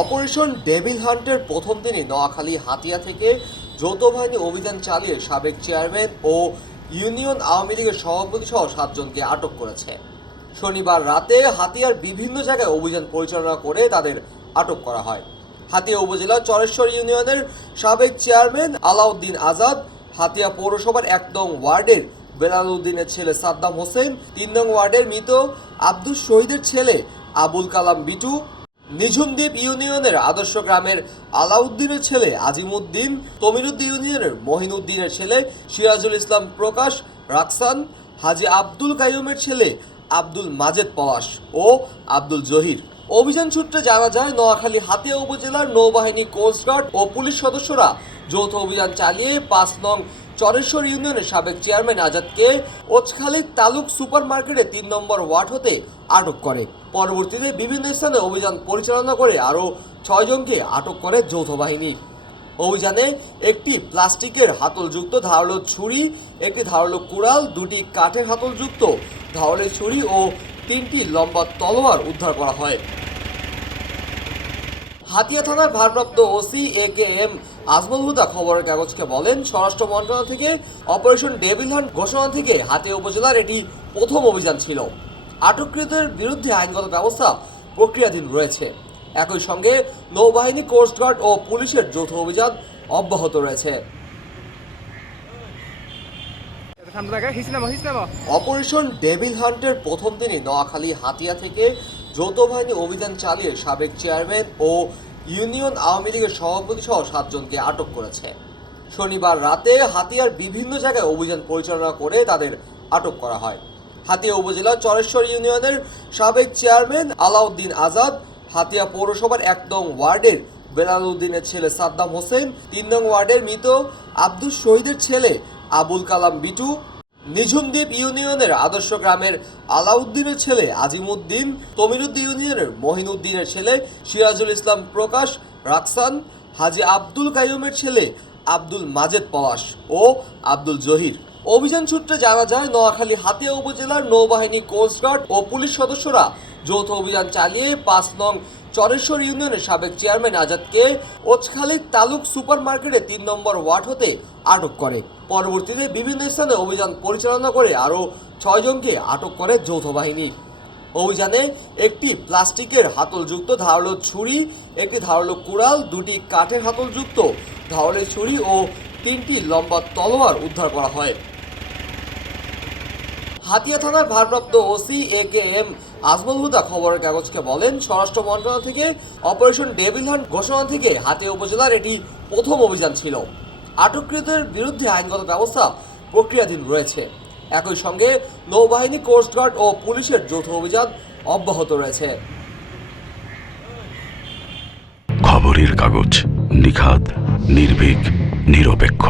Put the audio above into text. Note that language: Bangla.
অপারেশন ডেভিল হান্টের প্রথম দিনে নোয়াখালী হাতিয়া থেকে যৌথ বাহিনী অভিযান চালিয়ে সাবেক চেয়ারম্যান ও ইউনিয়ন আওয়ামী লীগের সভাপতি সহ সাতজনকে আটক করেছে। শনিবার রাতে হাতিয়ার বিভিন্ন জায়গায় অভিযান পরিচালনা করে তাদের আটক করা হয়। হাতিয়া উপজেলার চরেশ্বর ইউনিয়নের সাবেক চেয়ারম্যান আলাউদ্দিন আজাদ, হাতিয়া পৌরসভার এক নং ওয়ার্ডের বেলাল উদ্দিনের ছেলে সাদ্দাম হোসেন, তিন নং ওয়ার্ডের মৃত আব্দুল শহীদের ছেলে আবুল কালাম বিটু, নিঝুমদ্বীপ ইউনিয়নের আদর্শ গ্রামের আলাউদ্দিনের ছেলে আজিমুদ্দিন তমিরুদ্দিন ইউনিয়নের মহিনুদ্দিনের ছেলে সিরাজুল ইসলাম প্রকাশ, রাকসান, হাজি আব্দুল কাইয়ুমের ছেলে আব্দুল মাজেদ পলাশ ও আব্দুল জহির। অভিযান সূত্রে জানা যায়, নোয়াখালী হাতিয়া উপজেলার নৌবাহিনী কোস্টগার্ড ও পুলিশ সদস্যরা যৌথ অভিযান চালিয়ে পাঁচ নং চরেশ্বর ইউনিয়নের সাবেক চেয়ারম্যান আজাদকে ওচখালী তালুক সুপার মার্কেটে তিন নম্বর ওয়ার্ড হতে আটক করে। পরবর্তীতে বিভিন্ন স্থানে অভিযান পরিচালনা করে আরও ছয়জনকে আটক করে যৌথ বাহিনী। অভিযানে একটি প্লাস্টিকের হাতলযুক্ত ধারালো ছুরি, একটি ধারালো কুড়াল, দুটি কাঠের হাতলযুক্ত ধারালো ছুরি ও তিনটি লম্বা তলোয়ার উদ্ধার করা হয়। হাতিয়া থানার ভারপ্রাপ্ত OC A K M Ajmal Huda খবরের কাগজকে বলেন, স্বরাষ্ট্র মন্ত্রণালয় থেকে অপারেশন ডেভিল হান্ট ঘোষণা থেকে হাতিয়া উপজেলার এটি প্রথম অভিযান ছিল। আটককৃতদের বিরুদ্ধে আইনগত ব্যবস্থা প্রক্রিয়াধীন রয়েছে। একই সঙ্গে নৌবাহিনী কোস্টগার্ড ও পুলিশের যৌথ অভিযান অব্যাহত রয়েছে। অপারেশন ডেভিল হান্টের প্রথম দিনে নোয়াখালী, হাতিয়া থেকে যৌথ বাহিনী অভিযান চালিয়ে সাবেক চেয়ারম্যান ও ইউনিয়ন আওয়ামী লীগের সভাপতি সহ সাতজনকে আটক করেছে। শনিবার রাতে হাতিয়ার বিভিন্ন জায়গায় অভিযান পরিচালনা করে তাদের আটক করা হয়। হাতিয়া উপজেলার চরেশ্বর ইউনিয়নের সাবেক চেয়ারম্যান আলাউদ্দিন আজাদ, হাতিয়া পৌরসভার এক নং ওয়ার্ডের বেলাল উদ্দিনের ছেলে সাদ্দাম হোসেন, তিন নং ওয়ার্ডের মৃত আব্দুল শহীদের ছেলে আবুল কালাম বিটু নিঝুমদ্বীপ ইউনিয়নের আদর্শ গ্রামের আলাউদ্দিনের ছেলে আজিমুদ্দিন তমিরুদ্দিন ইউনিয়নের মহিনুদ্দিনের ছেলে সিরাজুল ইসলাম প্রকাশ, রাকসান, হাজি আব্দুল কাইয়ুমের ছেলে আব্দুল মাজেদ পলাশ ও আব্দুল জহির। অভিযান সূত্রে জানা যায়, নোয়াখালী হাতিয়া উপজেলার নৌবাহিনী কোস্টগার্ড ও পুলিশ সদস্যরা যৌথ অভিযান চালিয়ে পাঁচ নং চরেশ্বর ইউনিয়নের সাবেক চেয়ারম্যান আজাদকে ওচখালী তালুক সুপার মার্কেটে তিন নম্বর ওয়ার্ড হতে আটক করে। পরবর্তীতে বিভিন্ন স্থানে অভিযান পরিচালনা করে আরও ছয়জনকে আটক করে যৌথ বাহিনী। অভিযানে একটি প্লাস্টিকের হাতলযুক্ত ধারালো ছুরি, একটি ধারালো কুড়াল, দুটি কাঠের হাতলযুক্ত ধারালো ছুরি ও তিনটি লম্বা তলোয়ার উদ্ধার করা হয়। হাতিয়া থানার ভারপ্রাপ্ত OC A K M Ajmal Huda খবরের কাগজকে বলেন, স্বরাষ্ট্র মন্ত্রণালয় থেকে অপারেশন ডেভিল হান্ট ঘোষণা থেকে হাতিয়া উপজেলার এটি প্রথম অভিযান ছিল। আটককৃতদের বিরুদ্ধে আইনগত ব্যবস্থা প্রক্রিয়াধীন রয়েছে। একই সঙ্গে নৌবাহিনী কোস্টগার্ড ও পুলিশের যৌথ অভিযান অব্যাহত রয়েছে। খবরের কাগজ নিখাত নির্ভীক, নিরপেক্ষ।